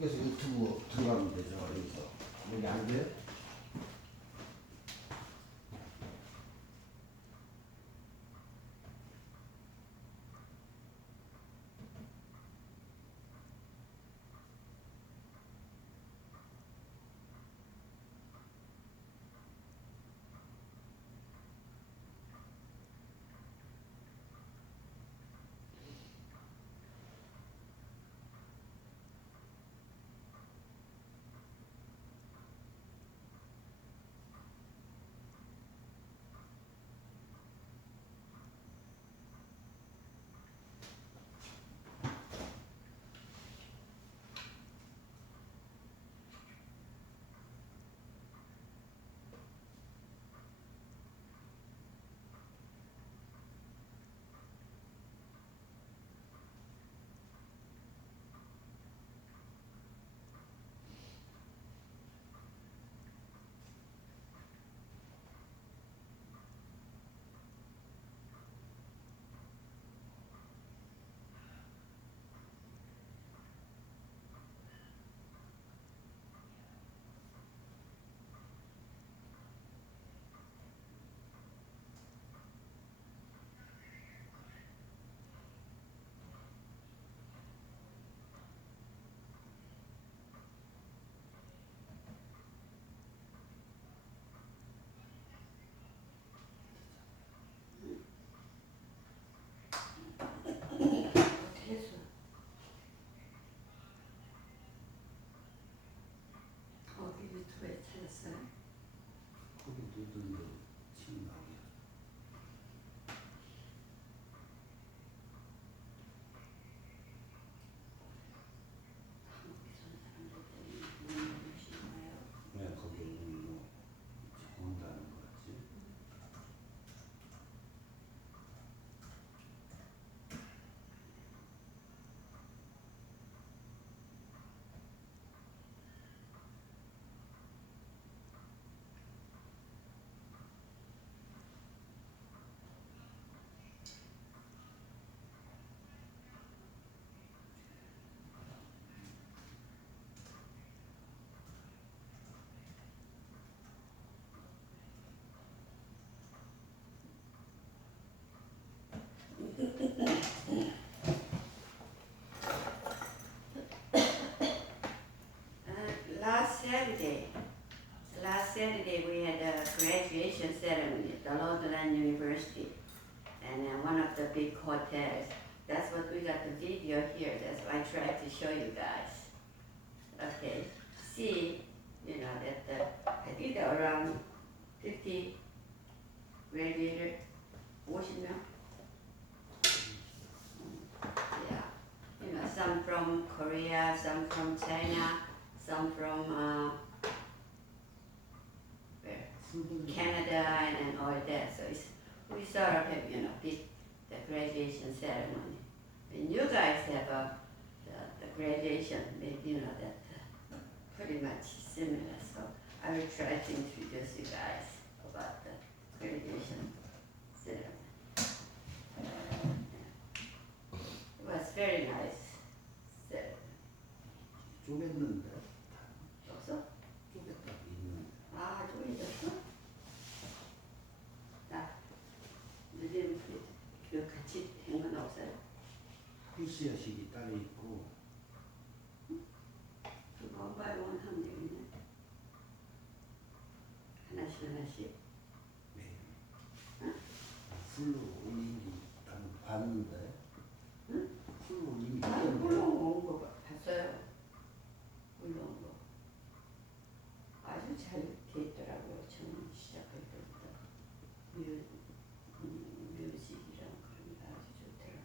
거기서 유튜브 들어가면 되죠. 여기서. 여기 안 돼요? 거기 누군데 지금 나오냐? 왜 거기 뭐 온다는 거지? Last Saturday we had a graduation ceremony at the Lordland University, and one of the big hotels. That's what we got the video here. That's why I tried to show you guys. Okay, see, you know that I think there are around 50 graduated, 50명. Yeah, you know, some from Korea, some from China, some from Canada and all that. So we sort of have, you know, the graduation ceremony. When you guys have the graduation, maybe you know that pretty much similar. So I will try to introduce you guys about the graduation ceremony. It was very nice ceremony. 쪼갰는데? 없어? 쪼갰다 있는데. 아, 쪼개졌어? 자, 요즘 그 같이 된 건 없어요? 푸시여식이 따로 있고. 그거 원 바이 원 하면 되겠네. 하나씩. 네. 응? 풀로 올린 게 나는 봤는데. 응? 풀로 올린 게 아, 있던데. 올라온 거 봤어요. 올라온 거. 아주 잘 돼 있더라고요. 처음 시작할 때부터. 뮤직이랑 그런 게 아주 좋더라고요.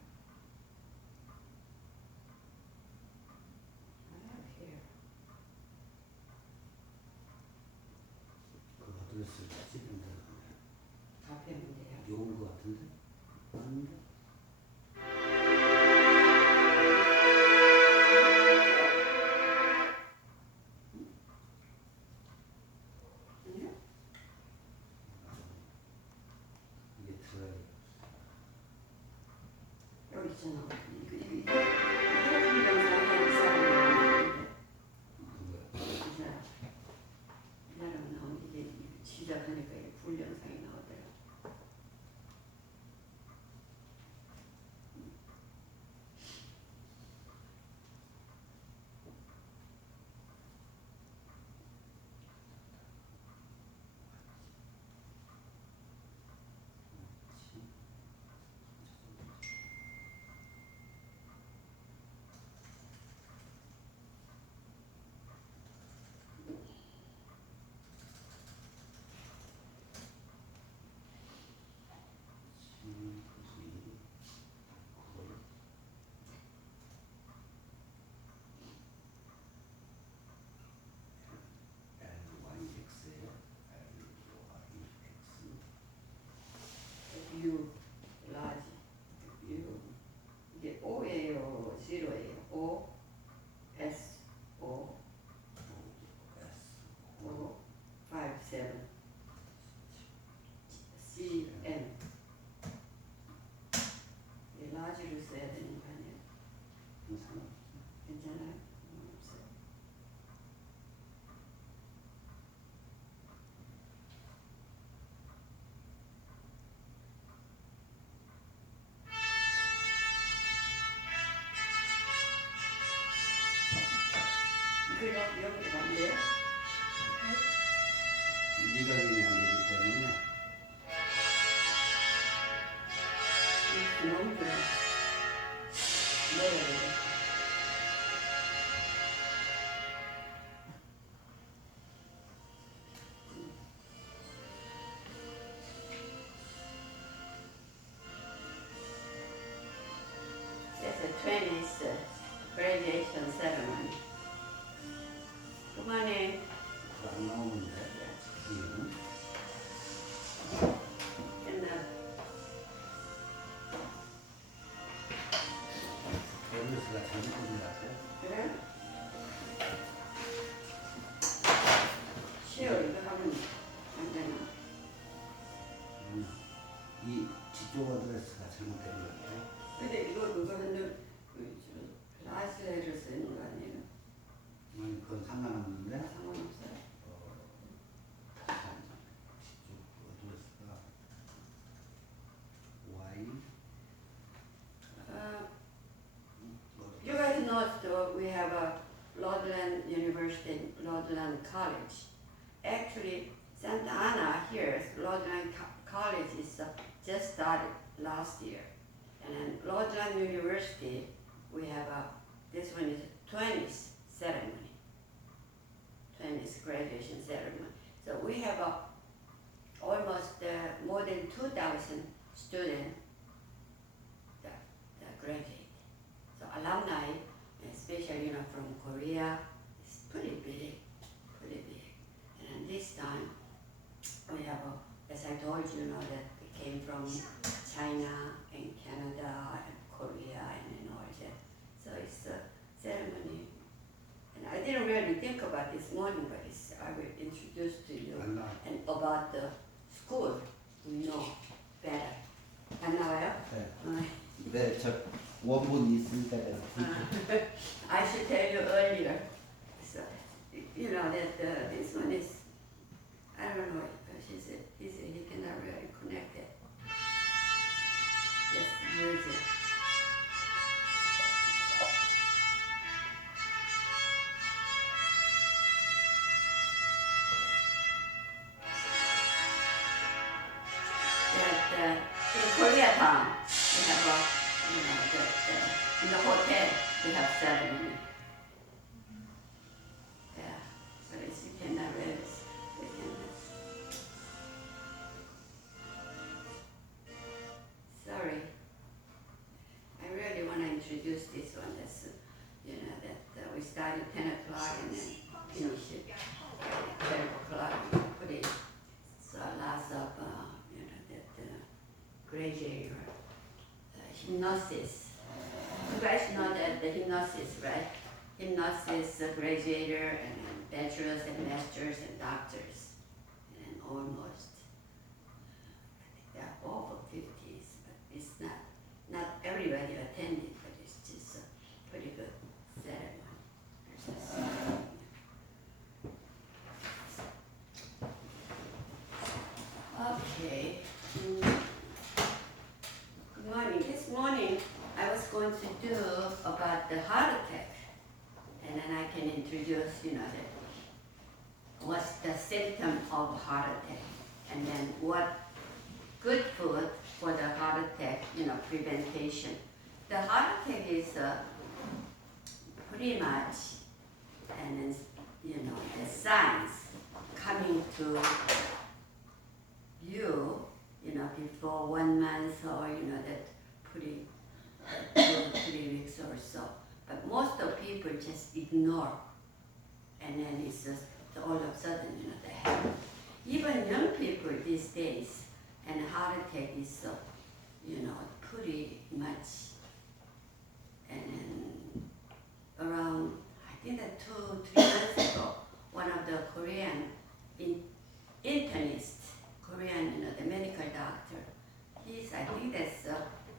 필요 여기가 안 돼요? 미러링이 안 되기 때문에 너무 좋아. 뭐야 It's a 20th graduation ceremony. 그만해. 안 나오는데 지금 옛날 밸런스가 잘못된 것 같아요. 그래? 쉬어 이거 하면 안 되나? 이 뒤쪽 어드레스가 잘못된 것 같아요. 근데 이거 그거는 라스를 쓰는 거 아니에요? 아니 그건 상관없는데 상관없어요? 다시 한번 뒤쪽 어드레스가 Y You guys know we have a Lordland University, Lordland College. Actually, Santa Ana here, Lordland College is just started last year. And then Lordland University, we have this one is 20th ceremony, 20th graduation ceremony. So we have almost more than 2,000 students that graduate. So alumni, especially from Korea, is pretty big, pretty big. And this time we have, as I told you, that we came from China and Canada and Korea and all that. So it's a ceremony. And I didn't really think about this morning, but I will introduce to you 안 나와. and about the school. We know better. 안 나와요? 네. 네, 저 원본 있을 때가 I should tell you earlier. So, you know that this one is, I don't know, he said he cannot really connect it. Just use it. That in Koreatown, we have a, in the hotel, we have ceremony. Yeah, but it's, you cannot really, we cannot. Sorry. I really want to introduce this one. That's, that we start at 10 o'clock and then finish it at 12 o'clock. We put it, so lots of, graduate hypnosis. You guys know that the hypnosis, right? Hypnosis graduator and bachelors and masters and doctors, and almost. I think they're over 50s, but it's not everybody attended, but it's just a pretty good ceremony. Okay. Good morning. This morning I was going to do about the heart attack, and then I can introduce, what's the symptom of heart attack, and then what good food for the heart attack, prevention. The heart attack is pretty much, and then, the signs coming to you, before 1 month or, that pretty 3 weeks or so. But most of people just ignore, and then it's just all of a sudden, they happen. Even young people these days, and heart attack is, pretty much, and then around, I think that 2-3 months ago, one of the Korean internist, Korean, the medical doctor, I think that's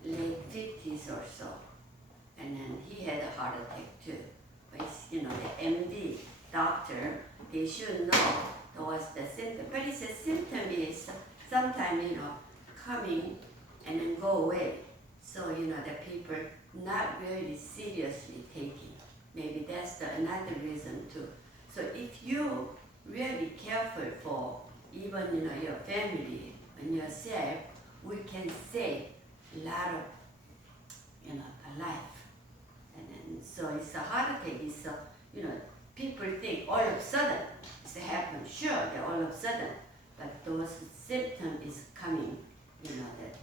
late 50s or so, and then he had a heart attack too. But it's, the MD doctor, they should know what's the symptom. But it's a symptom is sometimes, coming and then go away. So, the people not really seriously taking. Maybe that's another reason to So if you really careful for even your family and yourself, we can save a lot of a life. And then so it's a heart attack is people think all of a sudden it's happened. Sure, that all of a sudden, but those symptoms is coming, that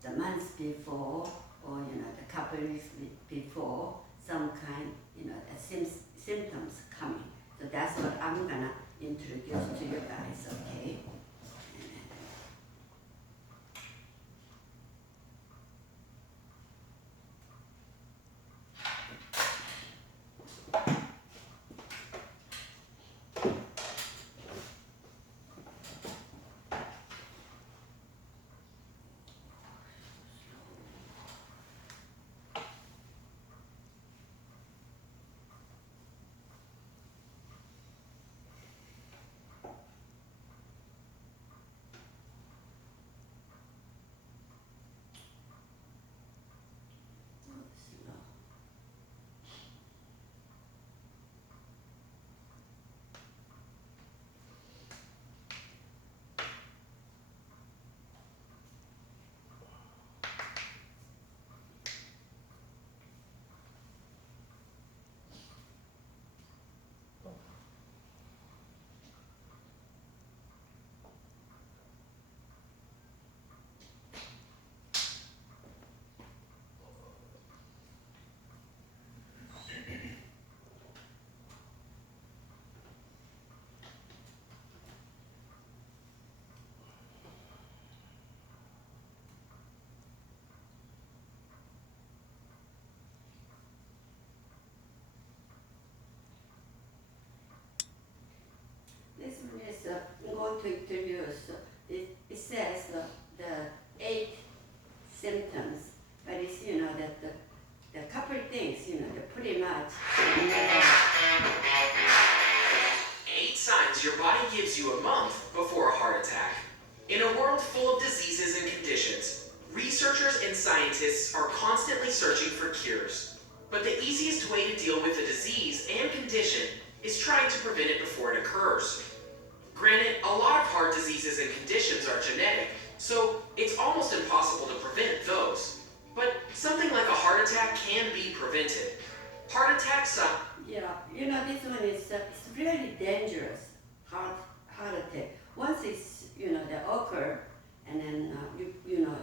the months before or the couple weeks before, some kind the symptoms coming. So that's what I'm gonna introduce to you guys, okay? This one is I'm going to introduce. It says the 8 symptoms, but it's that the couple things the pretty much. 8 signs your body gives you a month before a heart attack. In a world full of diseases and conditions, researchers and scientists are constantly searching for cures. But the easiest way to deal with a disease and condition is trying to prevent it before it occurs. Granted, a lot of heart diseases and conditions are genetic, so it's almost impossible to prevent those. But something like a heart attack can be prevented. Heart attacks Yeah, this one is it's really dangerous. Heart attack. Once it's they occur, and then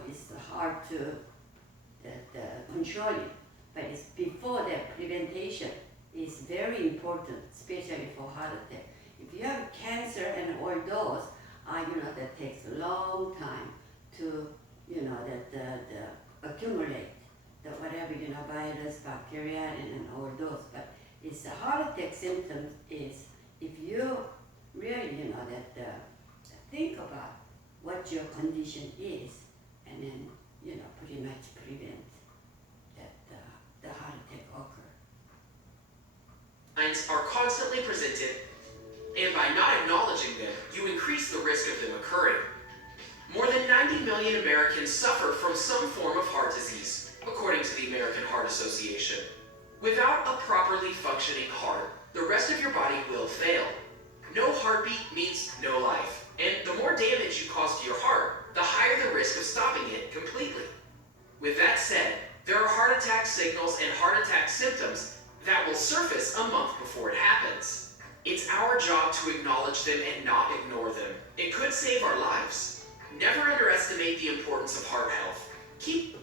it's hard to control it. But it's before that prevention is very important, especially for heart attack. If you have cancer and all those, that takes a long time to accumulate the whatever virus, bacteria, and all those. But it's a heart attack symptom is if you really think about what your condition is, and then pretty much prevent that the heart attack occur. signs are constantly presented, and by not acknowledging them, you increase the risk of them occurring. More than 90 million Americans suffer from some form of heart disease, according to the American Heart Association. Without a properly functioning heart, the rest of your body will fail. No heartbeat means no life, and the more damage you cause to your heart, the higher the risk of stopping it completely. With that said, there are heart attack signals and heart attack symptoms that will surface a month before it happens. It's our job to acknowledge them and not ignore them. It could save our lives. Never underestimate the importance of heart health.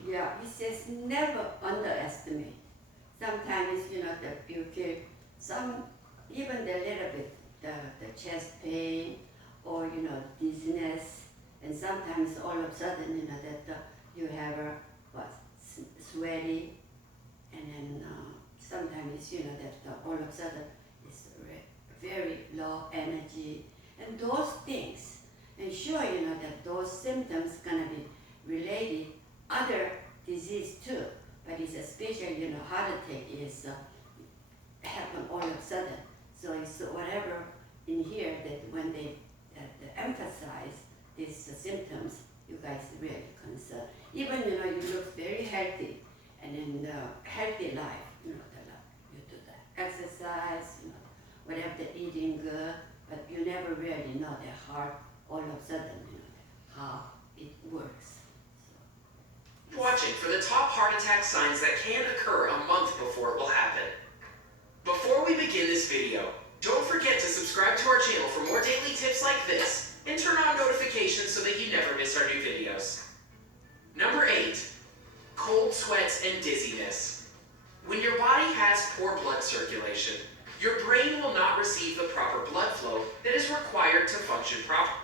Yeah, he says never underestimate. Sometimes, that you feel even a little bit, the chest pain or, dizziness, and sometimes all of a sudden, that you have sweaty, and then sometimes, that all of a sudden it's very low energy, and those things. And sure, that those symptoms gonna be related other disease too, but it's especially, heart attack is happen all of a sudden. So it's whatever in here that when they emphasize these symptoms, you guys really concerned. Even, you look very healthy, and in the healthy life, you do the exercise, whatever the eat breathing good, but you never really know the heart all of a sudden, how it works. Watching for the top heart attack signs that can occur a month before it will happen. Before we begin this video, don't forget to subscribe to our channel for more daily tips like this and turn on notifications so that you never miss our new videos. Number 8, cold sweats and dizziness. When your body has poor blood circulation, your brain will not receive the proper blood flow that is required to function properly.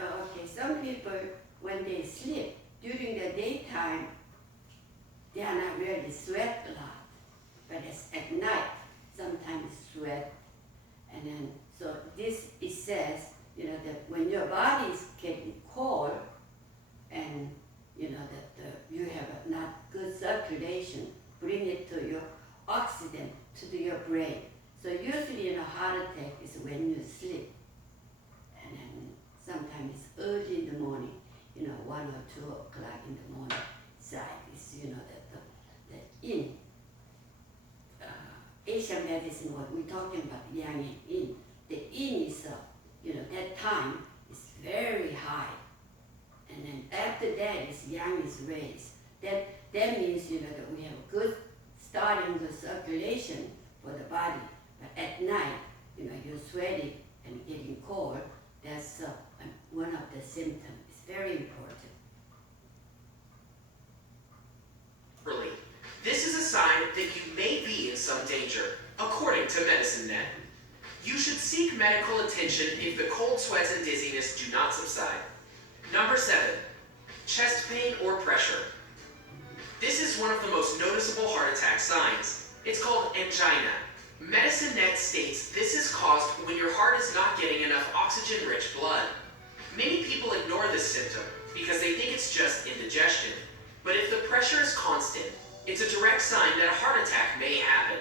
Okay, some people, when they sleep, during the daytime, they are not really sweat a lot, but it's at night, sometimes sweat. And then, so this, it says, that when your body is getting cold and, that you have not good circulation, bring it to your oxygen to your brain. So usually, heart attack is when you sleep. And then sometimes it's early in the morning, 1 or 2 o'clock in the morning. Side is, that in Asian medicine, what we're talking about, yang and yin. The yin is, that time is very high. And then after that is yang is raised. That means, that we have good starting the circulation for the body. But at night, you're sweating and getting cold. That's one of the symptoms. It's very important. This is a sign that you may be in some danger, according to MedicineNet. You should seek medical attention if the cold sweats and dizziness do not subside. Number 7, chest pain or pressure. This is one of the most noticeable heart attack signs. It's called angina. MedicineNet states this is caused when your heart is not getting enough oxygen-rich blood. Many people ignore this symptom because they think it's just indigestion. But if the pressure is constant, it's a direct sign that a heart attack may happen.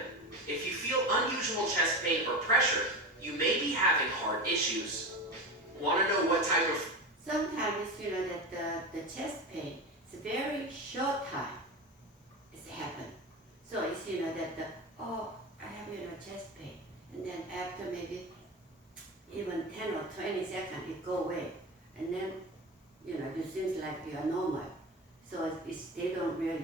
If you feel unusual chest pain or pressure, you may be having heart issues. Want to know what type of... Sometimes, that the chest pain is a very short time it's happened. So it's, that I have, chest pain. And then after maybe even 10 or 20 seconds, it go away. And then, it seems like you are normal. So they don't really,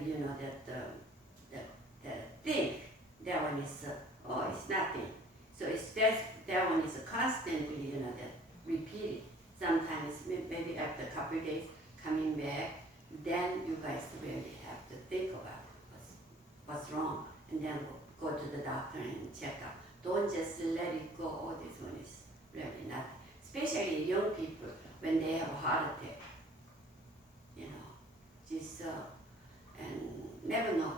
think that one is, it's nothing. So it's that one is constantly, that repeated. Sometimes maybe after a couple of days coming back, then you guys really have to think about what's wrong, and then go to the doctor and check out. Don't just let it go. This one is really nothing. Especially young people when they have a heart attack. Just and never know.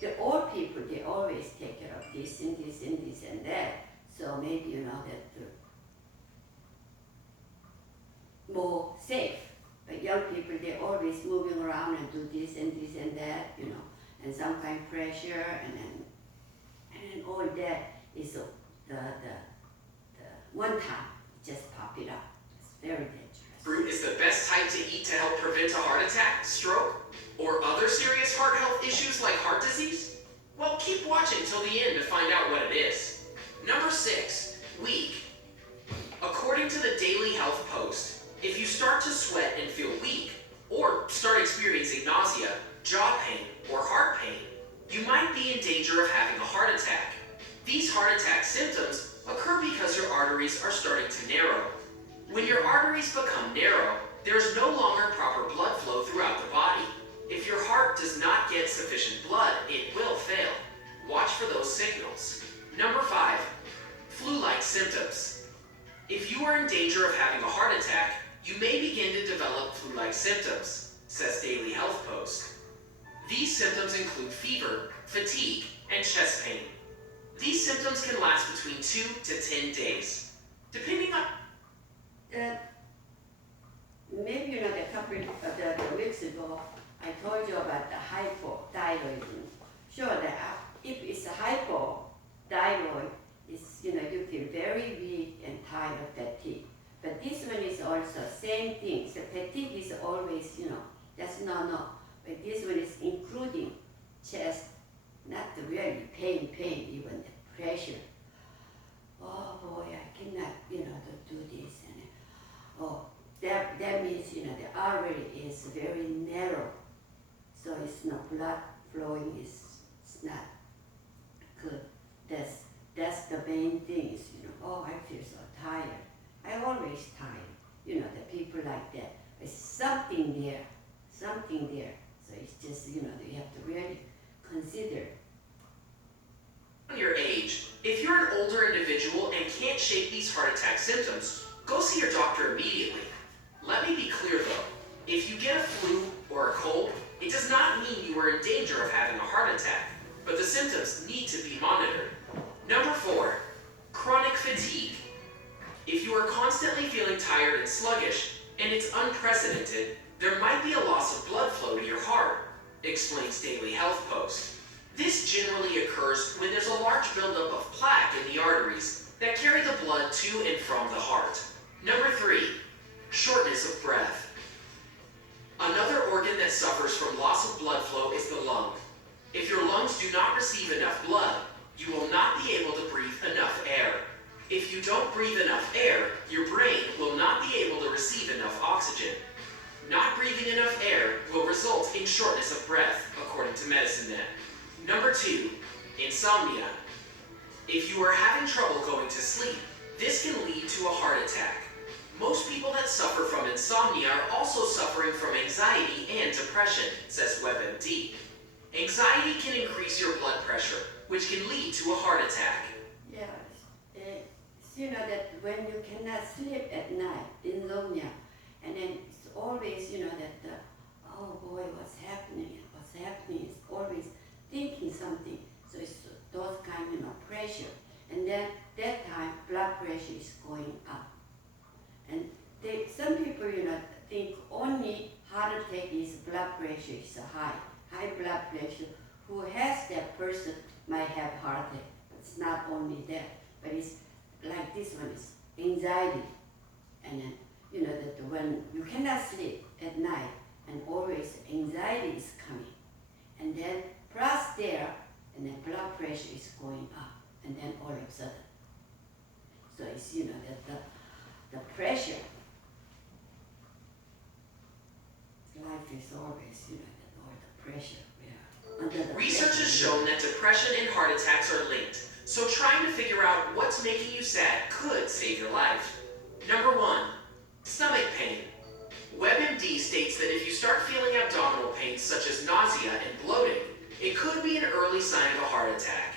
The old people, they always take care of this and this and this and that. So maybe that more safe. But young people, they always moving around and do this and this and that, and some kind of pressure, and then all that is the one time just pop it up. It's very dangerous. Fruit is the best type to eat to help prevent a heart attack, stroke, or other serious heart health issues like heart disease? Well, keep watching till the end to find out what it is. Number 6, weak. According to the Daily Health Post, if you start to sweat and feel weak, or start experiencing nausea, jaw pain, or heart pain, you might be in danger of having a heart attack. These heart attack symptoms occur because your arteries are starting to narrow. When your arteries become narrow, there is no longer proper blood flow throughout the body. If your heart does not get sufficient blood, it will fail. Watch for those signals. Number 5, flu-like symptoms. If you are in danger of having a heart attack, you may begin to develop flu-like symptoms, says Daily Health Post. These symptoms include fever, fatigue, and chest pain. These symptoms can last between 2 to 10 days, depending on... Maybe a couple of the weeks ago, I told you about the hypothyroidism. Sure, that if it's a hypothyroid, it's, you feel very weak and tired of fatigue. But this one is also same thing. So fatigue is always, that's no. But this one is including chest, not the really pain, even the pressure. Oh main thing is, oh, I feel so tired. I always tired. The people like that. There's something there. So it's just, you have to really consider. Your age. If you're an older individual and can't shake these heart attack symptoms, go see your doctor immediately. Let me be clear though, if you get a flu or a cold, it does not mean you are in danger of having a heart attack, but the symptoms need to be monitored. Number 4, chronic fatigue. If you are constantly feeling tired and sluggish, and it's unprecedented, there might be a loss of blood flow to your heart, explains Daily Health Post. This generally occurs when there's a large buildup of plaque in the arteries that carry the blood to and from the heart. Number 3, shortness of breath. Another organ that suffers from loss of blood flow is the lung. If your lungs do not receive enough blood, you will not be able to breathe enough air. If you don't breathe enough air, your brain will not be able to receive enough oxygen. Not breathing enough air will result in shortness of breath, according to MedicineNet. Number 2, insomnia. If you are having trouble going to sleep, this can lead to a heart attack. Most people that suffer from insomnia are also suffering from anxiety and depression, says WebMD. Anxiety can increase your blood pressure, which can lead to a heart attack. Yeah, that when you cannot sleep at night, insomnia, and then it's always, that, oh boy, what's happening? It's always thinking something. So it's those kind, pressure. And then that time, blood pressure is going up. And some people, think only heart attack is blood pressure is high blood pressure. Who has that person might have heart attack. It's not only that, but it's like this one is anxiety. And then, that when you cannot sleep at night and always anxiety is coming. And then plus there, and then blood pressure is going up. And then all of a sudden. So it's, that the pressure, life is always, that all the pressure. Research has shown that depression and heart attacks are linked, so trying to figure out what's making you sad could save your life. Number 1, stomach pain. WebMD states that if you start feeling abdominal pain such as nausea and bloating, it could be an early sign of a heart attack.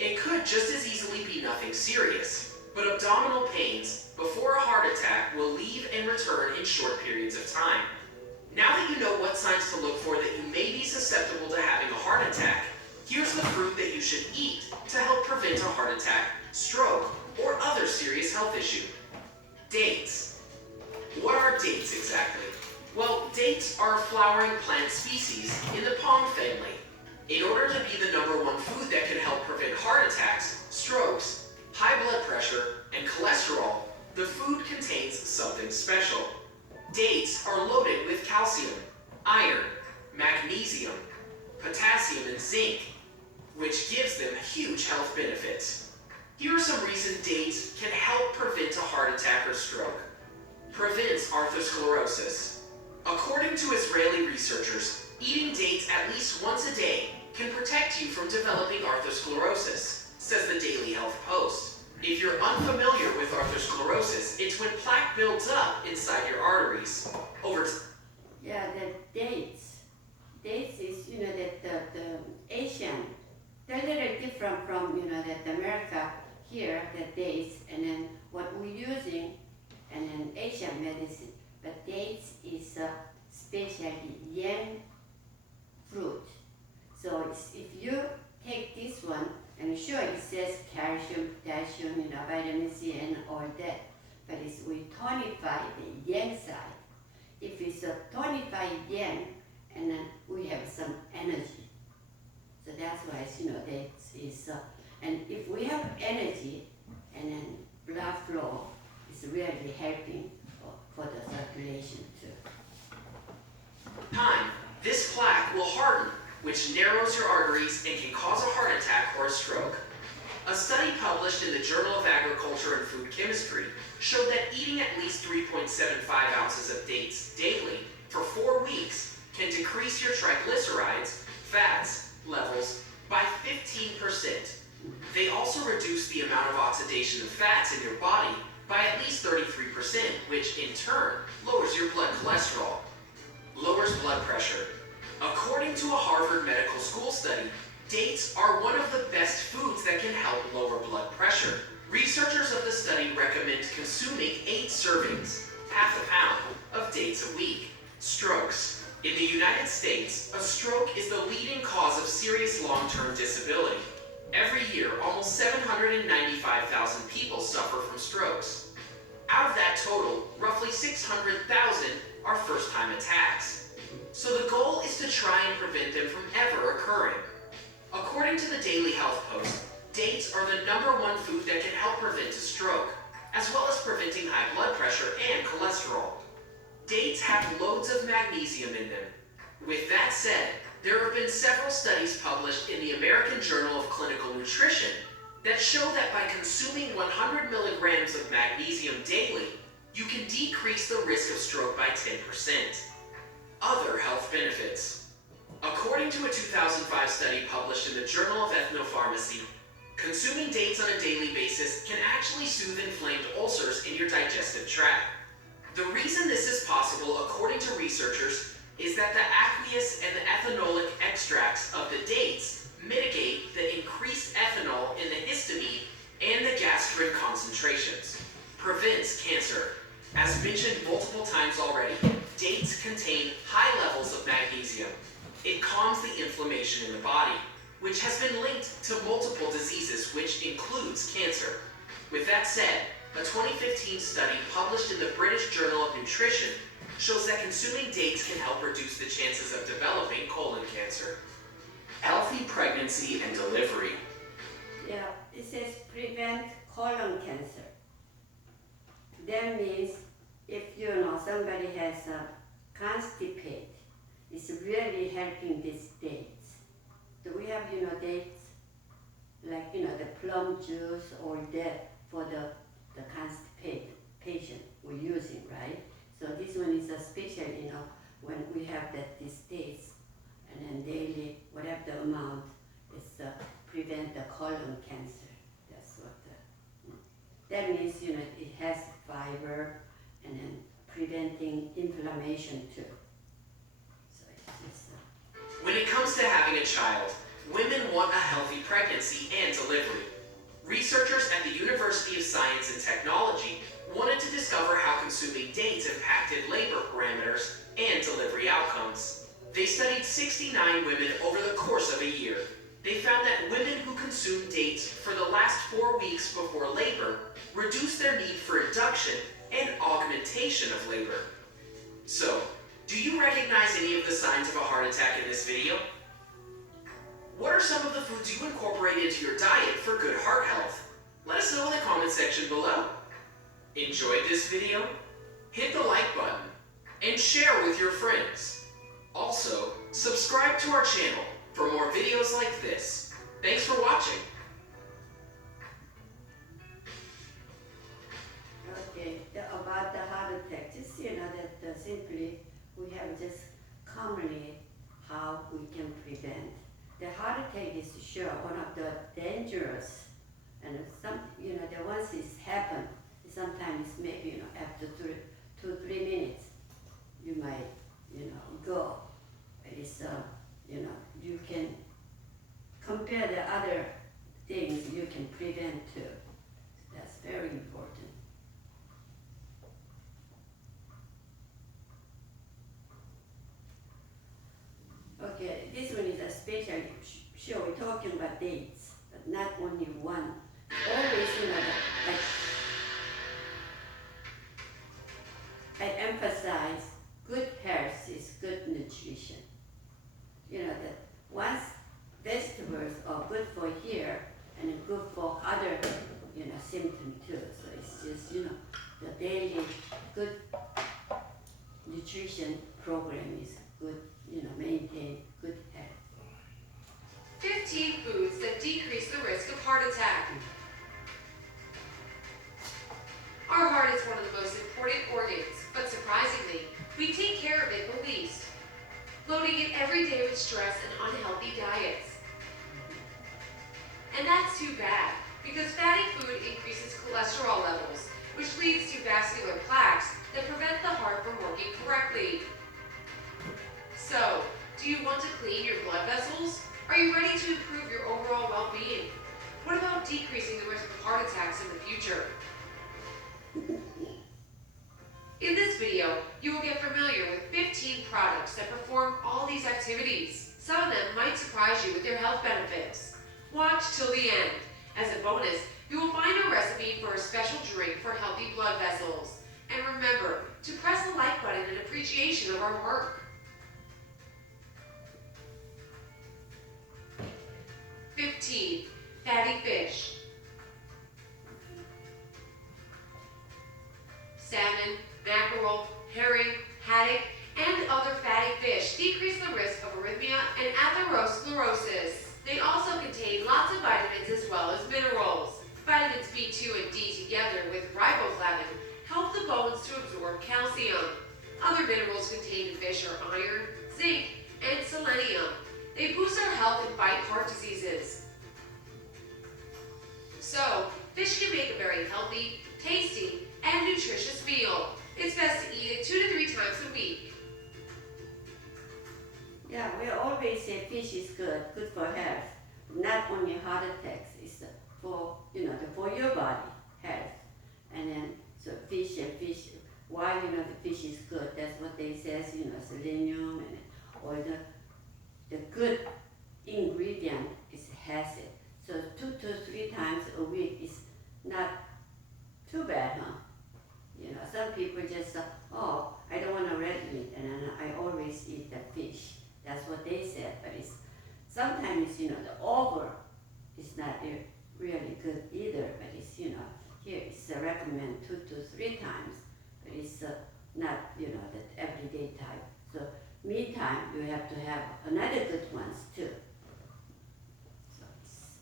It could just as easily be nothing serious, but abdominal pains before a heart attack will leave and return in short periods of time. Now that you know what signs to look for that you may be susceptible to having a heart attack, here's the fruit that you should eat to help prevent a heart attack, stroke, or other serious health issue. Dates. What are dates exactly? Well, dates are a flowering plant species in the palm family. In order to be the number 1 food that can help prevent heart attacks, strokes, high blood pressure, and cholesterol, the food contains something special. Dates are loaded with calcium, iron, magnesium, potassium, and zinc, which gives them huge health benefits. Here are some reasons dates can help prevent a heart attack or stroke. Prevents atherosclerosis. According to Israeli researchers, eating dates at least once a day can protect you from developing atherosclerosis, says the Daily Health Post. If you're unfamiliar with atherosclerosis, it's when plaque builds up inside your arteries. Yeah, the dates is, that the Asian, they're a little different from, that America here, the dates, and then what we're using, and then Asian medicine. But dates is especially yam fruit. So if you take this one, and sure it says calcium, potassium, vitamin C and all that, but it's we tonify the yang side. If it's a tonified yang, and then we have some energy. So that's why it's, that is, and if we have energy, and then blood flow is really helping for the circulation too. This plaque will harden, which narrows your arteries and can cause a heart attack or a stroke. A study published in the Journal of Agriculture and Food Chemistry showed that eating at least 3.75 ounces of dates daily for 4 weeks can decrease your triglycerides, fats, levels by 15%. They also reduce the amount of oxidation of fats in your body by at least 33%, which in turn lowers your blood cholesterol, lowers blood pressure. According to a Harvard Medical School study, dates are one of the best foods that can help lower blood pressure. Researchers of the study recommend consuming 8 servings, half a pound, of dates a week. Strokes. In the United States, a stroke is the leading cause of serious long-term disability. Every year, almost 795,000 people suffer from strokes. Out of that total, roughly 600,000 are first-time attacks. So the goal is to try and prevent them from ever occurring. According to the Daily Health Post, dates are the #1 food that can help prevent a stroke, as well as preventing high blood pressure and cholesterol. Dates have loads of magnesium in them. With that said, there have been several studies published in the American Journal of Clinical Nutrition that show that by consuming 100 milligrams of magnesium daily, you can decrease the risk of stroke by 10%. Other health benefits. According to a 2005 study published in the Journal of Ethnopharmacy, consuming dates on a daily basis can actually soothe inflamed ulcers in your digestive tract. The reason this is possible, according to researchers, is that the aqueous and the ethanolic extracts of the dates mitigate the increased ethanol in the histamine and the gastrin concentrations. Prevents cancer. As mentioned multiple times already, dates contain high levels of magnesium. It calms the inflammation in the body, which has been linked to multiple diseases, which includes cancer. With that said, a 2015 study published in the British Journal of Nutrition shows that consuming dates can help reduce the chances of developing colon cancer. Healthy pregnancy and delivery. Yeah, it says prevent colon cancer. That means if somebody has a constipate, it's really helping these dates. Do we have dates like the plum juice or that for the constipated patient we're using, right? So this one is a special, when we have these dates, and then daily, whatever the amount, is prevent the colon cancer. That's what that means. It has fiber, and then preventing inflammation too. So it's just. When it comes to having a child, women want a healthy pregnancy and delivery. Researchers at the University of Science and Technology wanted to discover how consuming dates impacted labor parameters and delivery outcomes. They studied 69 women over the course of a year. They found that women who consumed dates for the last 4 weeks before labor reduced their need for induction and augmentation of labor. So, do you recognize any of the signs of a heart attack in this video? What are some of the foods you incorporate into your diet for good heart health? Let us know in the comment section below. Enjoyed this video? Hit the like button and share with your friends. Also, subscribe to our channel for more videos like this. Thanks for watching. Okay, about the heart attack, just that simply we have just commonly how we can prevent. The heart attack is sure one of the dangerous, and the once it's happened, sometimes maybe after 2-3 minutes, you might go. It's you can compare the other things you can prevent too. That's very important. Okay, this one is a special show. We're talking about dates, but not only one. Always, I emphasize good health is good nutrition. That once vegetables are good for here and good for other, symptoms too. So it's just, the daily good nutrition program is good, maintain good health. 15 foods that decrease the risk of heart attack. Our heart is one of the most important organs, but surprisingly, we take care of it the least, loading it every day with stress and unhealthy diets. And that's who too bad, because fatty food increases cholesterol levels, which leads to vascular plaques that prevent the heart from working correctly. So, do you want to clean your blood vessels? Are you ready to improve your overall well-being? What about decreasing the risk of heart attacks in the future? In this video, you will get familiar with 15 products that perform all these activities. Some of them might surprise you with their health benefits. Watch till the end. As a bonus, you will find a recipe for a special drink for healthy blood vessels. And remember to press the like button in appreciation of our work. 15. Fatty fish. Salmon, mackerel, herring, haddock, and other fatty fish decrease the risk of arrhythmia and atherosclerosis. They also contain lots of vitamins as well as minerals. Vitamins B2 and D together with riboflavin help the bones to absorb calcium. Other minerals contained in fish are iron, zinc, and selenium. They boost our health and fight heart diseases. So, fish can make a very healthy, tasty, and nutritious meal. It's best to eat it 2 to 3 times a week. Yeah, we always say fish is good for health. Not only heart attacks, it's for for your body health. And then so fish, why the fish is good? That's what they say, selenium and all the good ingredient has it. So 2 to 3 times a week is not too bad, huh? Some people just say, oh, I don't want to red meat, and then I always eat the fish. That's what they said, but it's sometimes, the over is not really good either, but it's, here it's recommend 2 to 3 times, but it's not, that everyday type. So meantime, you have to have another good ones too. So it's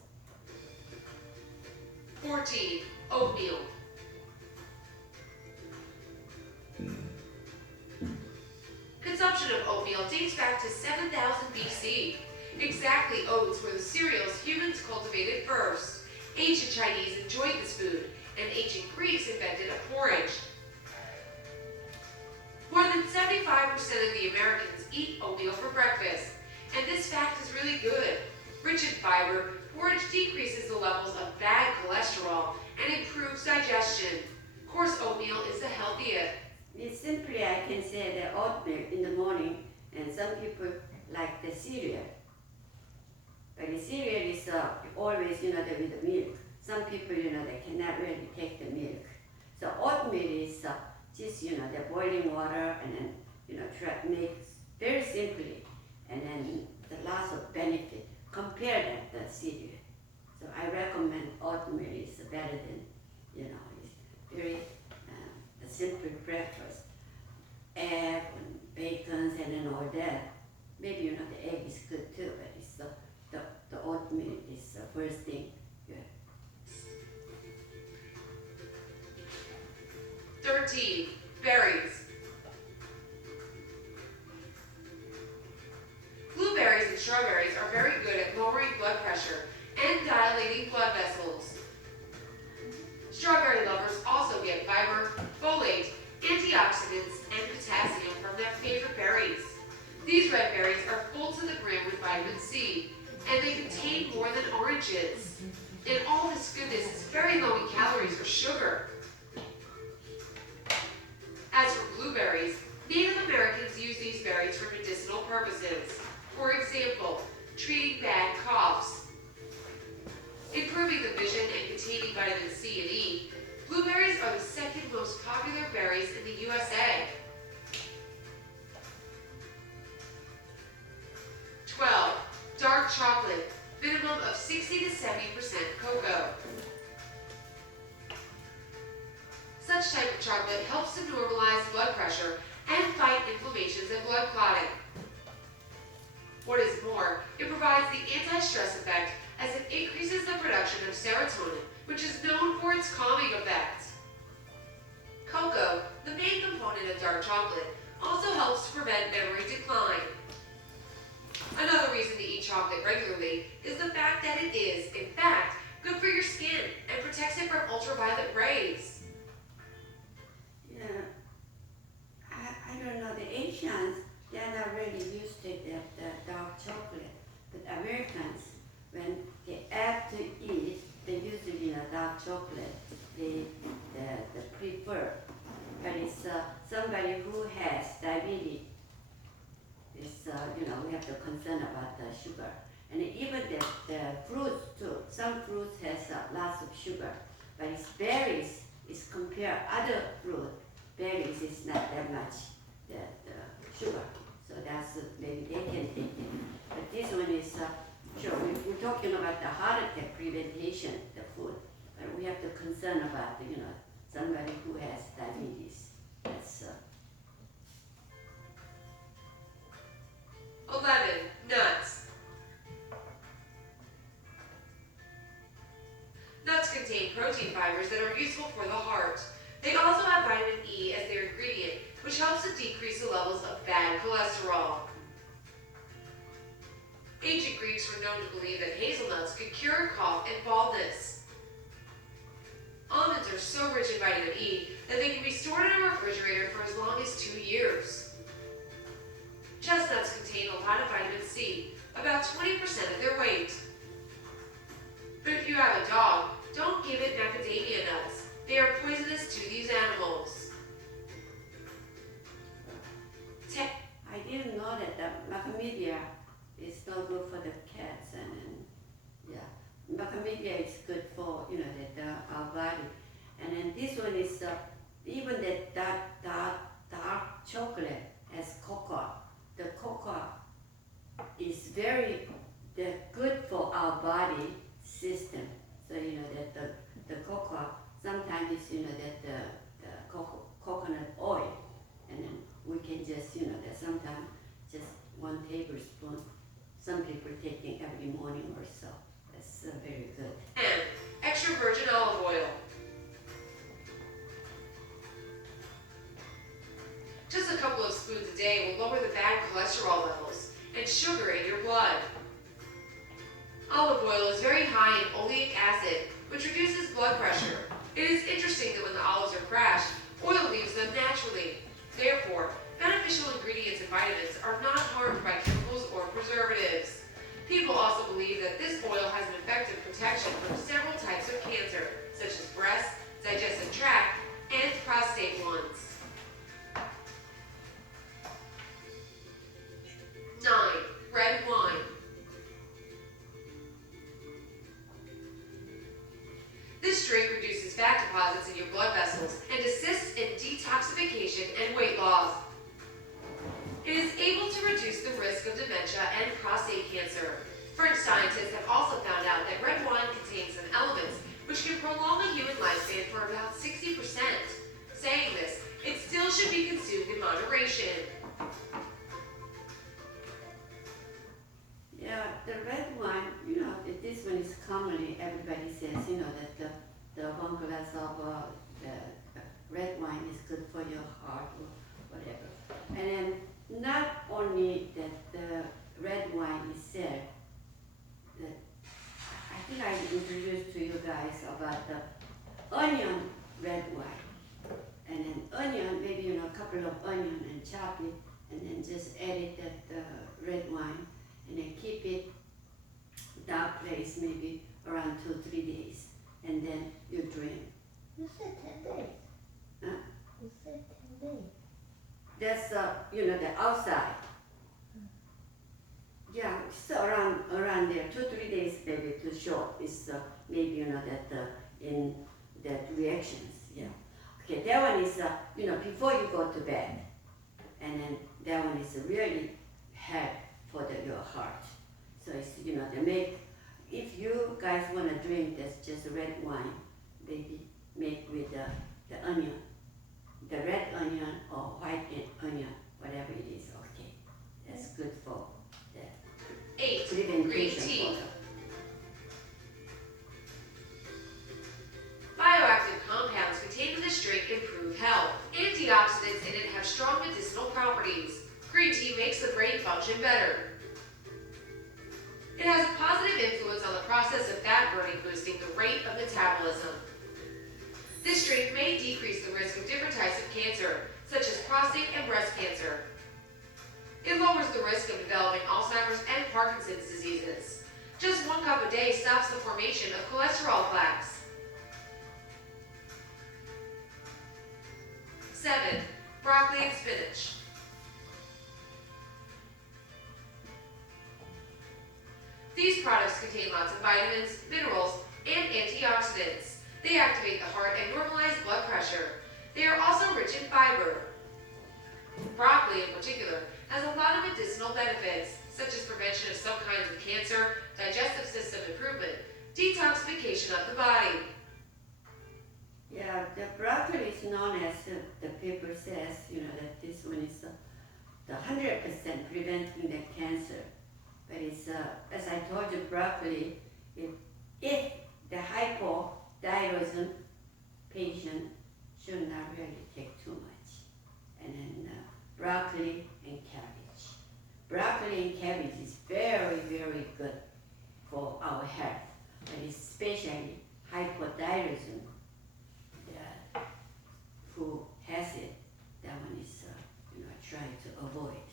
14. Oatmeal. Consumption of oatmeal dates back to 7000 BC. Exactly, oats were the cereals humans cultivated first. Ancient Chinese enjoyed this food, and ancient Greeks invented a porridge. More than 75% of the Americans eat oatmeal for breakfast, and this fact is really good. Rich in fiber, porridge decreases the levels of bad cholesterol and improves digestion. Coarse oatmeal is the healthiest. It's simply, I can say the oatmeal in the morning, and some people like the cereal. But the cereal is always, with the milk. Some people, they cannot really take the milk. So oatmeal is just, the boiling water, and then, make very simply, and then the lots of benefit compared to the cereal. So I recommend oatmeal is better than, it's very a simple breakfast. Egg and bacon and then all that. Maybe the egg is good too, but it's the oatmeal is the first thing. Yeah. 13. Berries. Blueberries and strawberries are very good at lowering blood pressure and dilating blood vessels. Strawberry lovers also get fiber, folate, antioxidants, and potassium from their favorite berries. These red berries are full to the brim with vitamin C, and they contain more than oranges. And all this goodness is very low in calories or sugar. As for blueberries, Native Americans use these berries for medicinal purposes. For example, treating bad coughs, improving the vision and containing vitamin C and E. Blueberries are the second most popular berries in the USA. 12. Dark chocolate, minimum of 60 to 70% cocoa. Such type of chocolate helps to normalize blood pressure and fight inflammations and blood clotting. What is more, it provides the anti-stress effect as it increases the production of serotonin, which is known for its calming effect. Cocoa, the main component of dark chocolate, also helps to prevent memory decline. Another reason to eat chocolate regularly is the fact that it is, in fact, good for your skin, and protects it from ultraviolet rays. Yeah, I don't know, the Asians, they're not really used to the dark chocolate, but Americans, when they have to eat, they usually dark chocolate, they prefer. But it's somebody who has diabetes, it's, we have to concern about the sugar. And even the fruits too, some fruits has lots of sugar, but it's berries, is compared other fruit, berries is not that much the sugar. So that's maybe they can take it. But this one is, sure, we're talking about the heart attack prevention, the food, but we have to concern about, somebody who has diabetes. That's 11. Nuts. Nuts contain protein fibers that are useful for the heart. They also have vitamin E as their ingredient, which helps to decrease the levels of bad cholesterol. Ancient Greeks were known to believe that hazelnuts could cure cough and baldness. Almonds are so rich in vitamin E that they can be stored in a refrigerator for as long as 2 years. Chestnuts contain a lot of vitamin C, about 20% of their weight. But if you have a dog, don't give it macadamia nuts. They are poisonous to these animals. I didn't know that the macadamia is not good for the cats, and macadamia is good for our body. And then this one is even the dark chocolate has cocoa. The cocoa is very good for our body system. So that the cocoa sometimes is the coconut oil, and then we can just that sometimes just 1 tablespoon. Some people taking every morning or so. That's very good. And extra virgin olive oil. Just a couple of spoons a day will lower the bad cholesterol levels and sugar in your blood. Olive oil is very high in oleic acid, which reduces blood pressure. It is interesting that when the olives are crushed, oil leaves them naturally. Therefore, beneficial ingredients and vitamins are not harmed by chemicals or preservatives. People also believe that this oil has an effective protection from several types of cancer, such as breast, digestive tract, and prostate ones. 9. Red wine. This drink reduces fat deposits in your blood vessels and assists in detoxification and weight loss. It is able to reduce the risk of dementia and prostate cancer. French scientists have also found out that red wine contains some elements which can prolong a human lifespan for about 60%. Saying this, it still should be consumed in moderation. Yeah, the red wine, this one is commonly, everybody says, that the 1 glass of the red wine is good for your heart or whatever. And then not only that the red wine is said, that I think I introduced to you guys about the onion red wine. And then onion, maybe a couple of onion and chop it, and then just add it that red wine, and then keep it dark place maybe around 2-3 days, and then you drink. You said 10 days. Huh? You said 10 days. That's the outside. Yeah, so around there, 2-3 days maybe too short. It's maybe that in that reactions. Yeah. Okay, that one is before you go to bed, and then that one is really help for your heart. So it's they make. If you guys want to drink that's just red wine, maybe make with the onion, the red onion or white onion, whatever it is. Okay, that's good for that. 8. Prevention Green tea. for Bioactive compounds contained in this drink improve health. Antioxidants in it have strong medicinal properties. Green tea makes the brain function better. It has a positive influence on the process of fat burning, boosting the metabolism. This drink may decrease the risk of different types of cancer, such as prostate and breast cancer. It lowers the risk of developing Alzheimer's and Parkinson's diseases. Just 1 cup a day stops the formation of cholesterol plaques. 7. Broccoli and spinach. These products contain lots of vitamins, minerals, and antioxidants. They activate the heart and normalize blood pressure. They are also rich in fiber. Broccoli, in particular, has a lot of medicinal benefits, such as prevention of some kinds of cancer, digestive system improvement, detoxification of the body. Yeah, the broccoli is known as, the paper says, that this one is the 100% preventing the cancer. But it's, as I told you, broccoli, if the hypothyroidism patient should not really take too much. And then broccoli and cabbage. Broccoli and cabbage is very, very good for our health, but especially hypothyroidism. Who has it, that one is, try to avoid.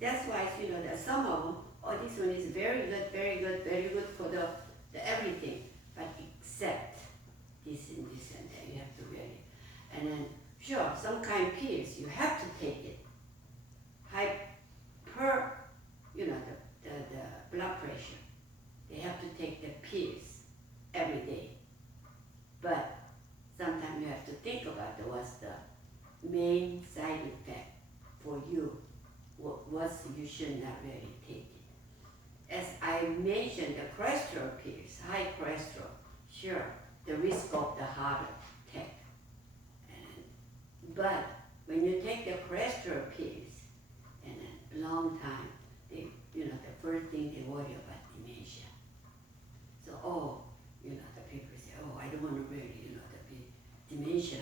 That's why, that some of them, this one is very good, very good, very good for the everything, but except this and this and that, you have to really. And then, sure, some kind of pills, you have to take it. The blood pressure, they have to take the pills every day. But sometimes you have to think about what's the main side effect for you. What you should not really take it. As I mentioned, the cholesterol pills, high cholesterol, sure, the risk of the heart attack. But when you take the cholesterol pills, and a long time, the first thing they worry about dementia. So, the people say, I don't want to really, to be dementia,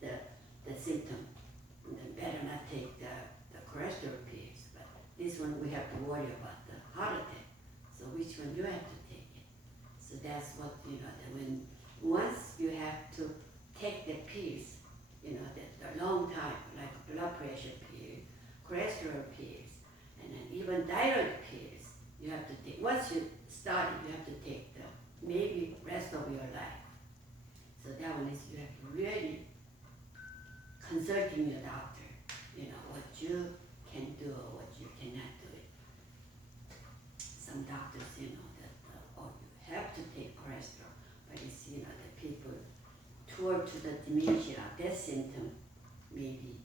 the symptom. And then better not take the cholesterol pills. But this one we have to worry about the heart attack. So which one you have to take it? So that's what, that when once you have to take the pills, the long time, like blood pressure pill, cholesterol pills, and then even thyroid pills, you have to take. Once you start, you have to take the maybe rest of your life. So that one is you have to really consulting your doctor, what you can do or what you cannot do it. Some doctors, that you have to take cholesterol, but it's, the people toward to the dementia, that symptom maybe.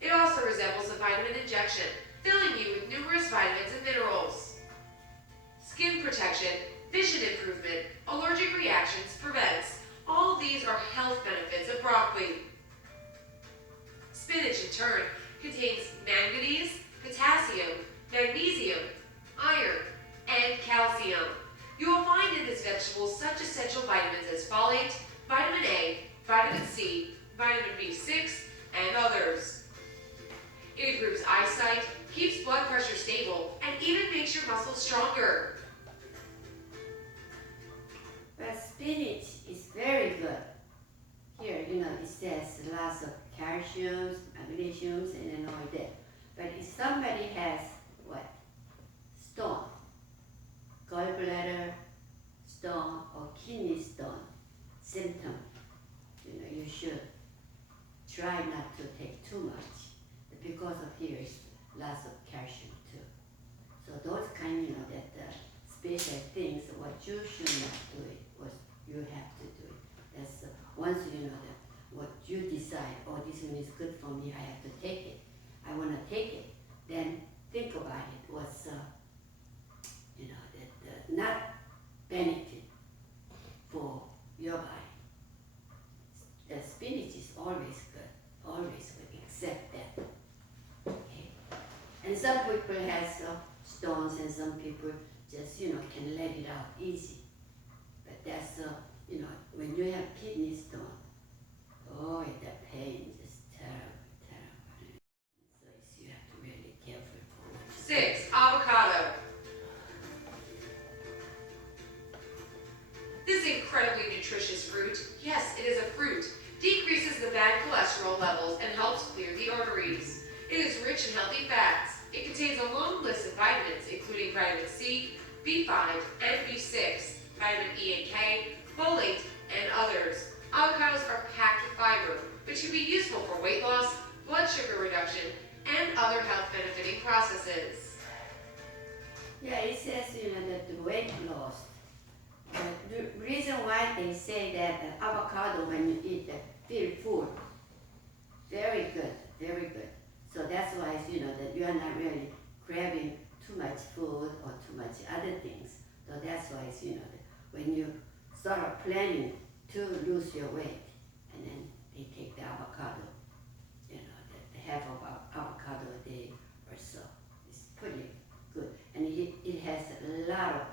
It also resembles a vitamin injection, filling you with numerous vitamins and minerals. Skin protection, vision improvement, allergic reactions prevents. All these are health benefits of broccoli. Spinach, in turn, contains manganese, potassium, magnesium, iron, and calcium. You will find in this vegetable such essential vitamins as folate, vitamin A, vitamin C, vitamin B6, and others. It improves eyesight, keeps blood pressure stable, and even makes your muscles stronger. But spinach is very good. Here, it says lots of calciums, magnesiums, and then all that. But if somebody has stone, gallbladder stone or kidney stone symptom, you should try not to take too much because of here is lots of calcium too. So those kind, that special things, what you should not do it, what you have to do it. That's once that what you decide, this one is good for me, I have to take it. I want to take it. Then think about it. What's that not benefit for your body. The spinach is always good, except that. Okay. And some people has stones, and some people just can let it out easy. But that's when you have kidney stone, the pain is terrible. So you have to really careful for what you 6. Avocado. incredibly nutritious fruit, yes, it is a fruit, decreases the bad cholesterol levels and helps clear the arteries. It is rich in healthy fats. It contains a long list of vitamins, including vitamin C, B5, and B6, vitamin E and K, folate, and others. Avocados are packed with fiber, which can be useful for weight loss, blood sugar reduction, and other health benefiting processes. Yeah, it says, that the weight loss. The reason why they say that avocado when you eat feel full, very good, very good. So that's why that you are not really craving too much food or too much other things. So that's why that when you start planning to lose your weight, and then they take the avocado, the half of avocado a day or so. It's pretty good, and it has a lot of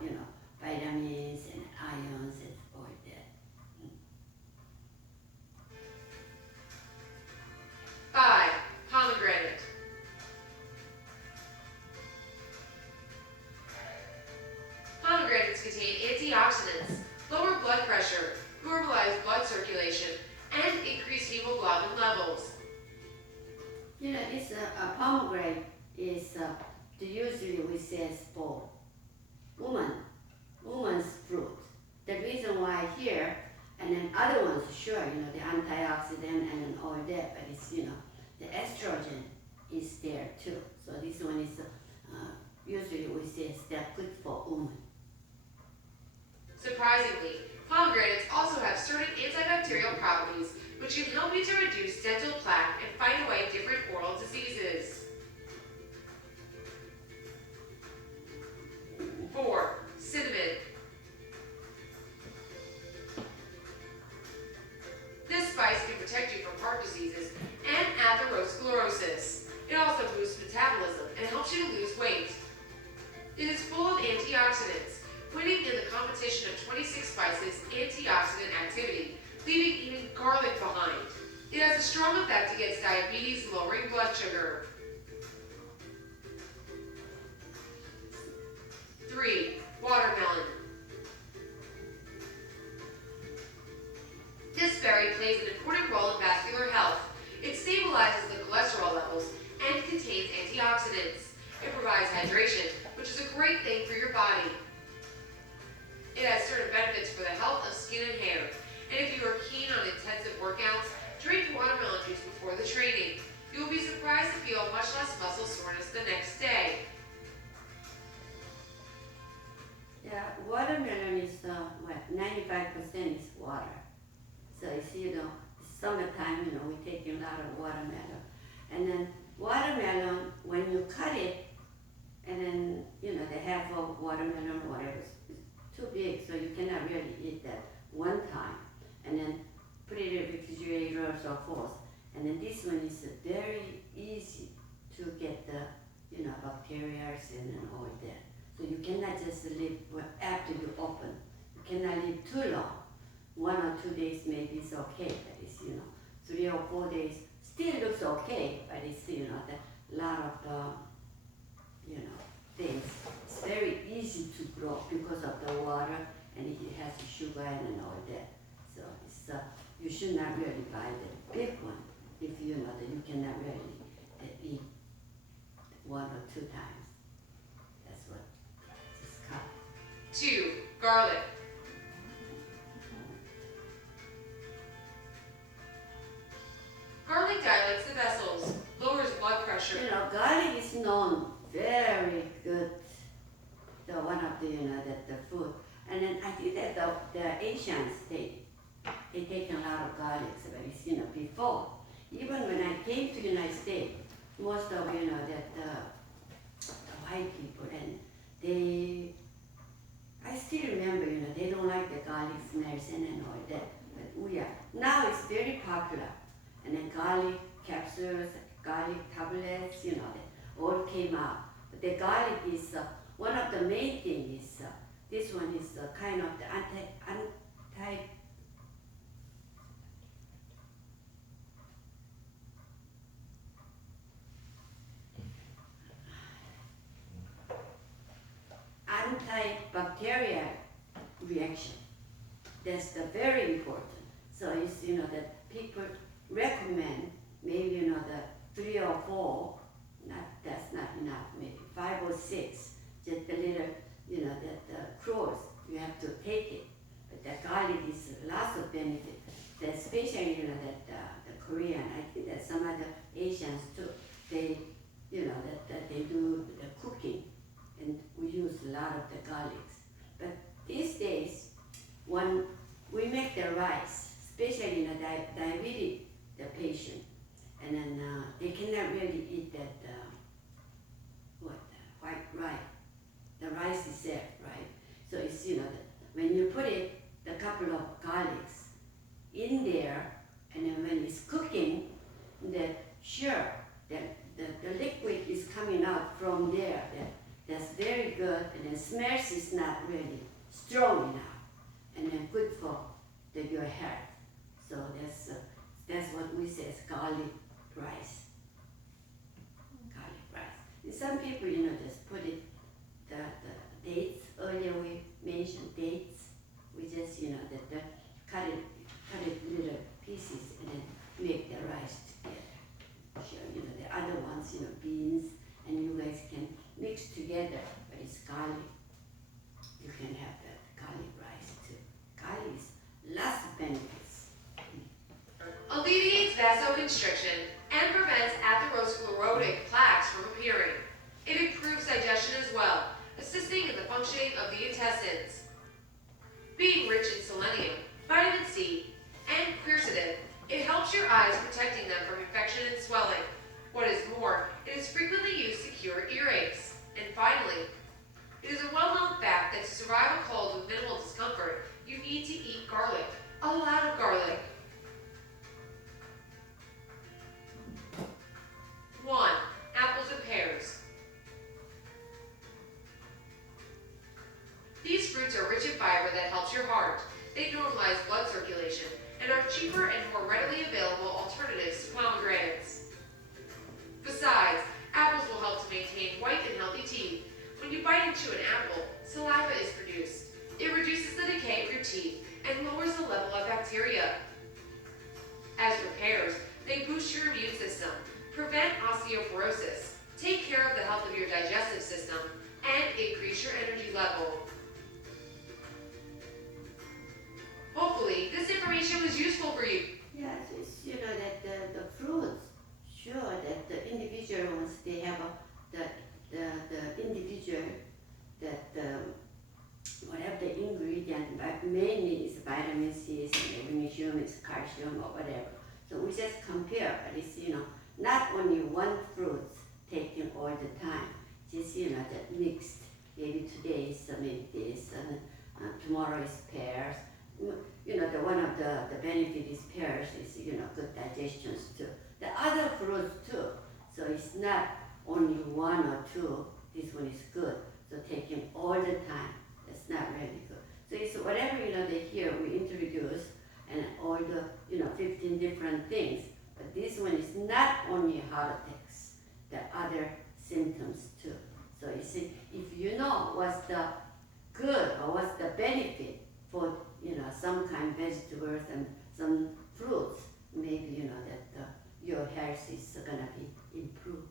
vitamins and ions and all that. 5. Pomegranate. Pomegranates contain antioxidants, lower blood pressure, normalize blood circulation, and increase hemoglobin levels. This pomegranate is usually we say for woman's fruit. The reason why here, and then other ones, sure, the antioxidant and all that, but it's, the estrogen is there too. So this one is, usually we say that's good for women. Surprisingly, pomegranates also have certain antibacterial properties which can help you to reduce dental plaque and fight away different oral diseases. 4. Cinnamon. This spice can protect you from heart diseases and atherosclerosis. It also boosts metabolism and helps you to lose weight. It is full of antioxidants, winning in the competition of 26 spices antioxidant activity, leaving even garlic behind. It has a strong effect against diabetes, lowering blood sugar. 3. Watermelon. This berry plays an important role in vascular health. It stabilizes the cholesterol levels and contains antioxidants. It provides hydration, which is a great thing for your body. It has certain benefits for the health of skin and hair. And if you are keen on intensive workouts, drink watermelon juice before the training. You will be surprised to feel much less muscle soreness the next day. Yeah, watermelon is 95% is water. So it's summertime, we take a lot of watermelon. And then watermelon, when you cut it, and then the half of watermelon, whatever, is too big, so you cannot really eat that one time. And then put it in the refrigerator or so forth. And then this one is very easy to get the bacteria and then all that. So you cannot just leave after you open. You cannot leave too long. 1 or 2 days maybe it's okay, but it's 3 or 4 days still looks okay, but it's a lot of the things. It's very easy to grow because of the water, and it has the sugar and all that. So it's you should not really buy the big one if you know that you cannot really eat 1 or 2 times. That's what it's called. 2. Garlic. Garlic dilates the vessels, lowers blood pressure. Garlic is known very good. One of the food, and then I think that the Asians they take a lot of garlic. But it's before, even when I came to United States, most of the white people, and I still remember they don't like the garlic smells and all that. But we are now it's very popular, and then garlic capsules, garlic tablets, they all came out. But the garlic is one of the main things is this one is kind of the antibacterial reaction. that's the very important. So it's, that people recommend maybe, the 3 or 4, that's not enough, maybe 5 or 6, just a little, that cruise, you have to take it. But the garlic is lots of benefit, especially, the Korean, I think that some other Asians too, they, that they do the cooking, and we use a lot of the garlics. But these days, when we make the rice, especially in a diabetic the patient, and then they cannot really eat that white rice. The rice is there, right? So it's that when you put it, the couple of garlics in there, and then when it's cooking, that sure the liquid is coming out from there. That's very good, and the smells is not really strong enough, and then good for your health. So that's what we say is garlic rice. Garlic rice. And some people, just put it the dates. Earlier we mentioned dates. We just, cut it little pieces and then make the rice together. Sure, the other ones, beans, and you guys can mix together, but it's garlic. You can have that garlic rice too. Garlic is lots of benefits. Alleviates vasoconstriction and prevents atherosclerotic plaques from appearing. It improves digestion as well, assisting in the functioning of the intestines. Being rich in selenium, vitamin C, and quercetin, it helps your eyes, protecting them from infection and swelling. What is more, it is frequently used to cure earaches. And finally, it is a well-known fact that to survive a cold with minimal discomfort, you need to eat garlic, a lot of garlic. 1. Apples and pears. These fruits are rich in fiber that helps your heart. They normalize blood circulation and are cheaper and more readily available alternatives to pomegranates. Besides, apples will help to maintain white and healthy teeth. When you bite into an apple, saliva is produced. It reduces the decay of your teeth and lowers the level of bacteria. As for pears, they boost your immune system, prevent osteoporosis, take care of the health of your digestive system, and increase your energy level. Hopefully, this information was useful for you. Yes, it's, that the fruits, sure, that the individual ones, they have the individual, that whatever the ingredient, but mainly is vitamin C, magnesium, is calcium, or whatever. So we just compare, but it's, not only one fruit taken all the time, just, that mixed. Maybe today is maybe this, and tomorrow is pears. The one of the benefit is pears is, good digestions too. The other fruits too. So it's not only 1 or 2, this one is good. So taking all the time, that's not really good. So it's whatever, they hear, we introduce, and all the, 15 different things. But this one is not only heart attacks, the other symptoms too. So you see, if you know what's the good or what's the benefit for, some kind of vegetables and some fruits, maybe, that your health is gonna be improved.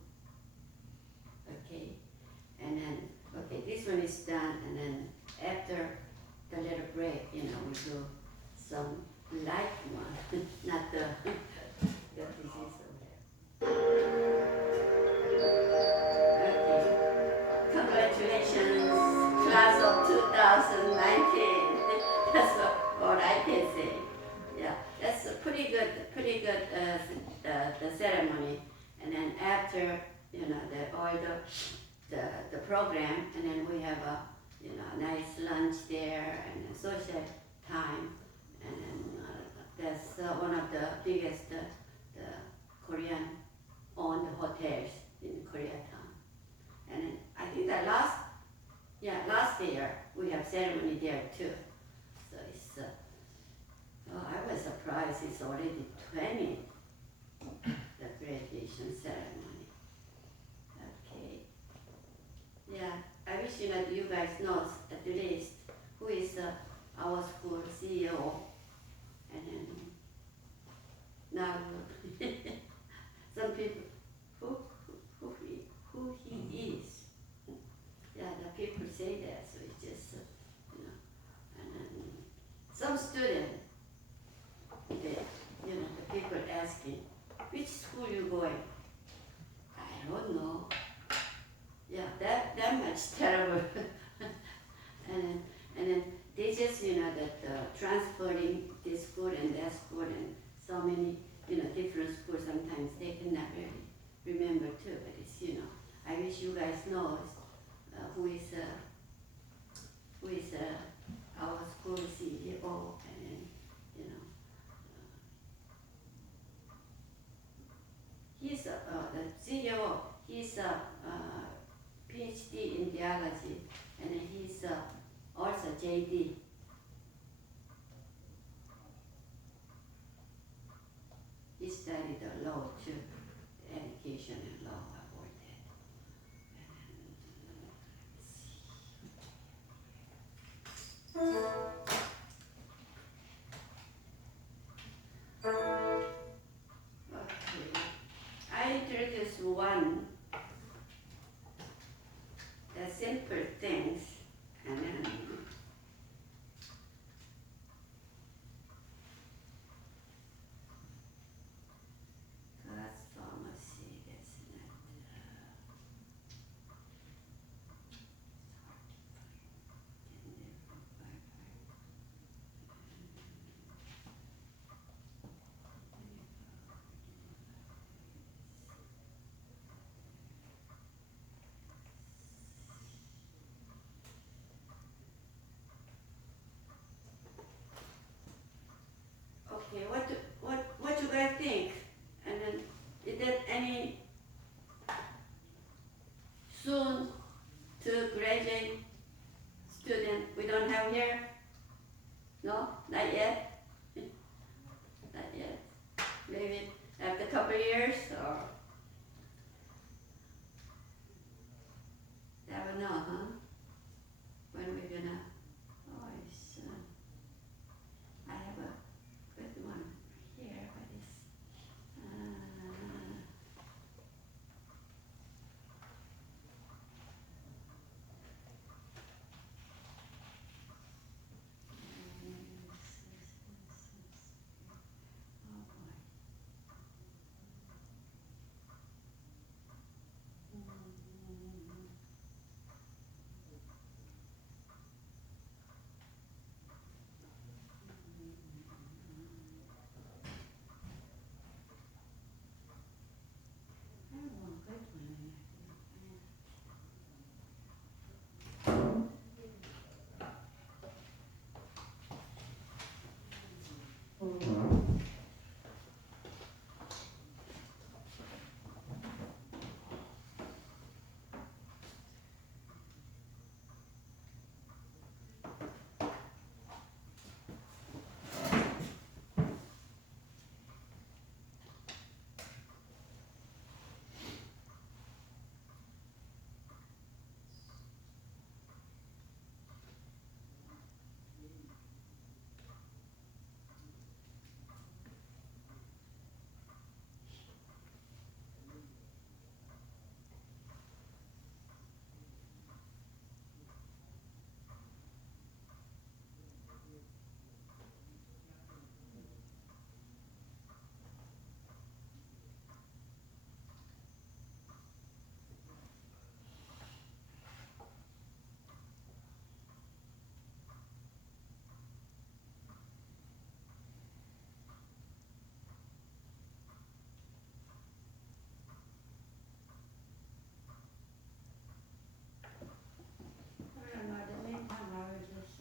Okay, and then, okay, this one is done, and then after the little break, we do some light one, not the disease over there. Okay, congratulations, class of 2019. That's what I can say. Yeah, that's a pretty good the ceremony. And then after, the program, and then we have a, nice lunch there and a social time. And then that's one of the biggest, the Korean-owned hotels in Koreatown. And then I think that last year we have ceremony there too. So it's, I was surprised it's already 20, the graduation ceremony. Okay. Yeah, I wish you guys know at least who is our school CEO, and then now some people who he is. Yeah, the people say that, so it's just you know, and then some student, they, you know, the people asking, which school you going? I don't know. Yeah, that much terrible. and then they just, you know, that transferring this school and that school and so many, you know, different schools, sometimes they cannot really remember too, but it's, you know, I wish you guys know who is our school CEO, and then, you know, he's the CEO, he's a PhD in theology, and then he's also JD. He studied the law too, education and law about that. Okay, I introduced one, the simple things, and then God's pharmacy, that's not okay, what you guys think? And then, is there any soon to graduate student we don't have here? No, not yet. Not yet. Maybe after a couple of years, or never know, huh? When we're gonna. Oh, it's. I have a good one here, but it's. Oh boy. I have one good one in there. I don't know, the meantime, I was just,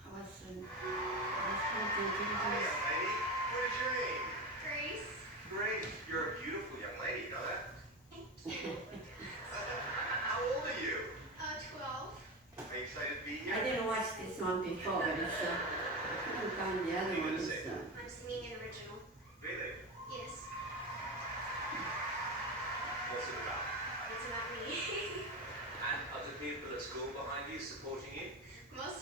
I was thinking Jesus. Lady, what is your name? Grace? Grace, you're a beautiful young lady, you know that? How old are you? 12. Are you excited to be here? I didn't watch this one before, but it's, I couldn't find the other one. It's, I'm singing an original. Really? Yes, What's it about? it's about me. And other people at school behind you supporting you? Most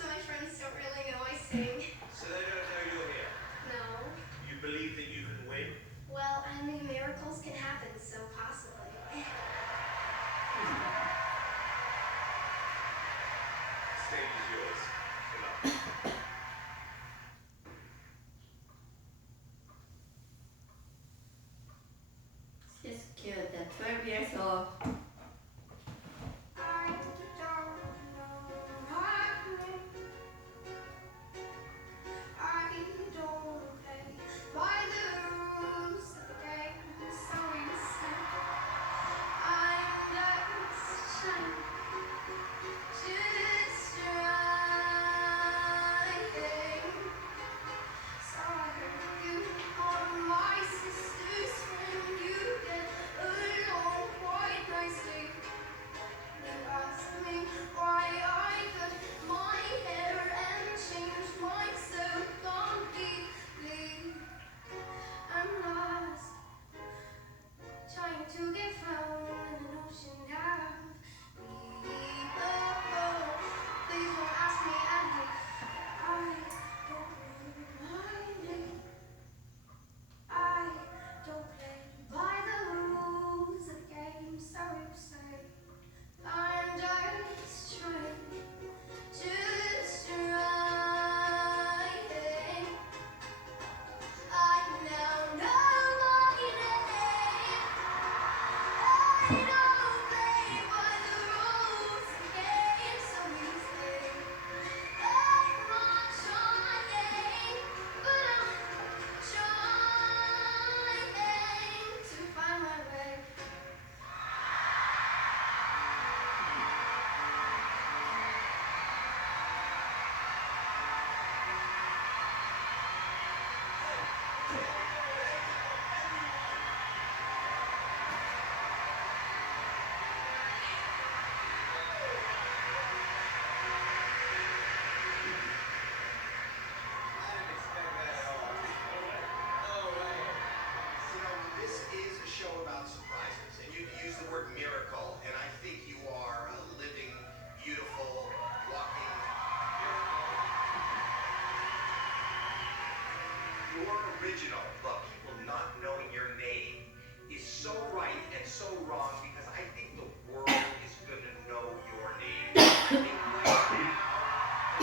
Your original. Look, people not knowing your name is so right and so wrong because I think the world is going to know your name. I think right now, they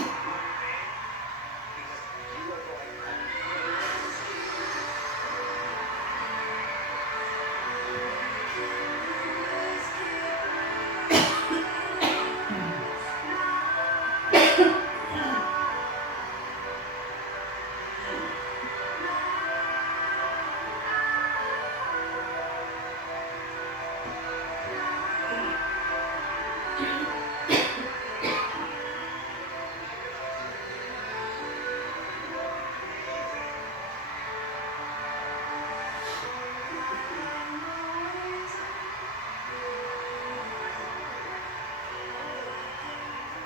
know your name because you are going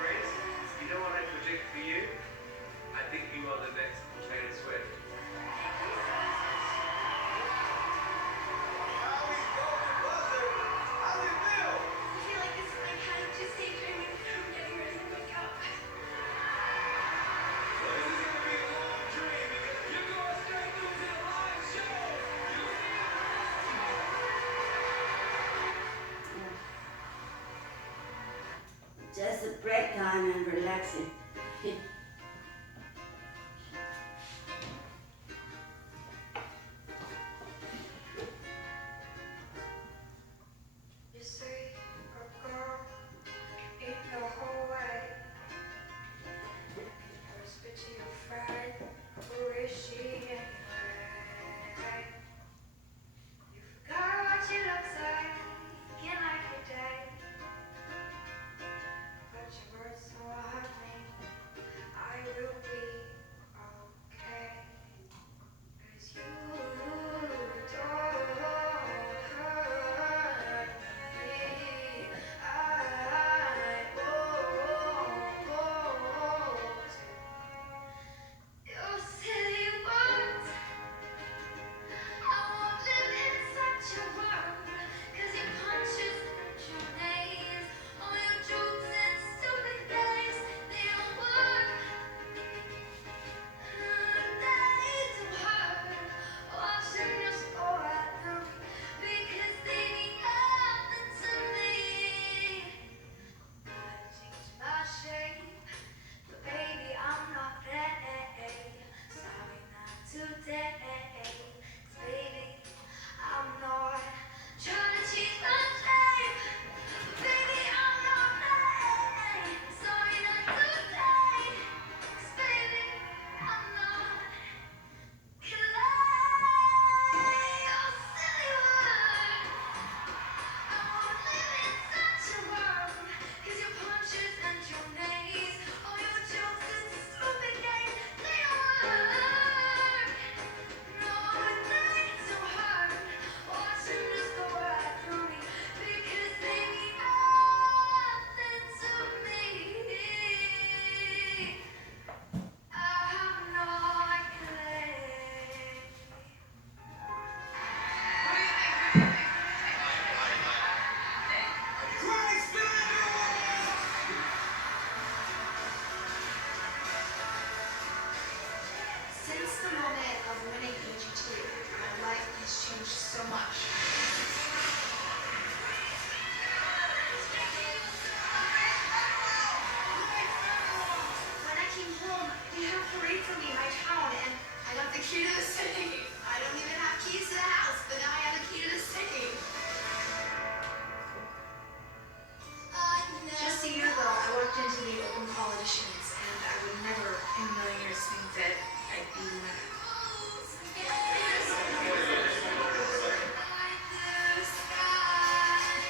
Grace, you know what I predict for you? I think you are the next Taylor Swift. Howie's golden buzzer. How's it feel? I feel like this is my time to daydreaming. I'm getting ready to wake up. Well, this is gonna be a long dream because you're going straight through to the live show. Just a break time and relaxing. You say a girl ain't no whole way. First bit to your friend, who is she anyway? You forgot what she looks like in like a day. But your words so hurt me, I will be okay. 'Cause you don't hurt me. I won't. Your silly words, I won't live in such a world. 'Cause your punches hurt your nails, all your jokes and stupid games, they don't work. They don't hurt. Watch them just go right through me because they mean nothing to me. I've changed my shape, but baby I'm not ready. Sorry, not today. 'Cause baby I'm not trying to change my shape, but baby I'm not ready. Sorry, not today. 'Cause baby I'm not. 'Cause your silly words, I won't live in such a world. 'Cause your punches and your nays, all your jokes and stupid games, they don't work. No, they don't hurt. Watch them just go right through me because they mean nothing to me. I'm not clay. Since the moment of winning AG2, my life has changed so much. When I came home, they had a parade for me in my town, and I got the key to the city. I don't even have keys to the house, but now I have a key to the city. Just a year ago, I walked into the open call auditions, and I would never in a million years think that I'd be the winner.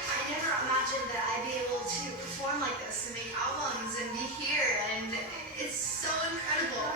I never imagined that I'd be able to perform like this and make albums and be here, and it's so incredible.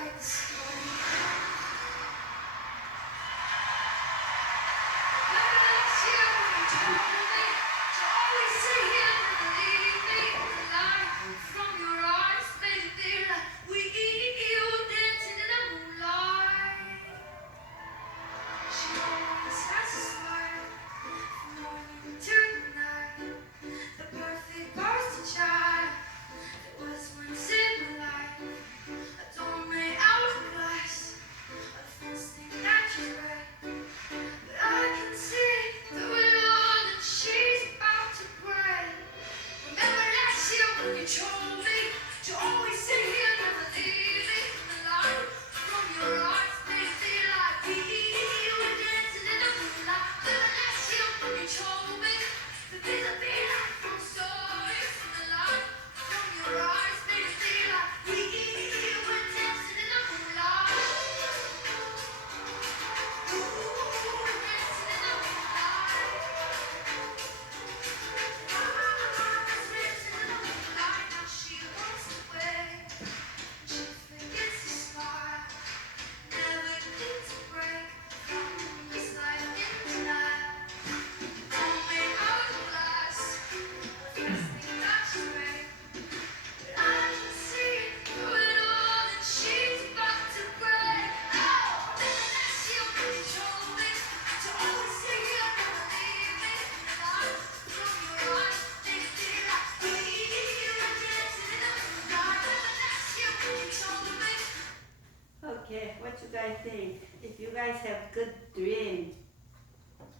Okay, what you guys think? If you guys have good dream,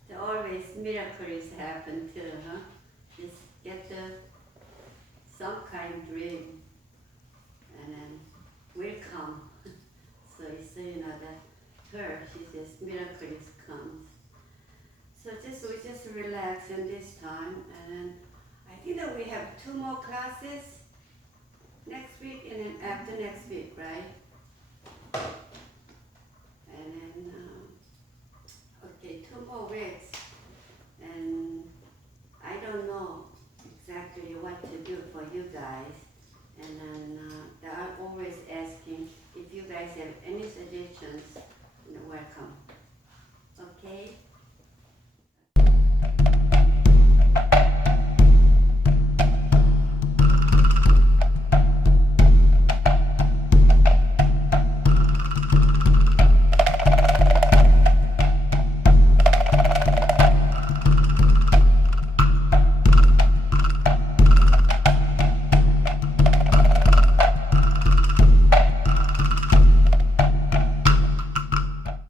there always miracles happen too, huh? Just get some kind of dream, and then will come. So you know that her, she says miracles comes. So we just relax in this time, and then I think that we have 2 more classes next week and then after next week, right?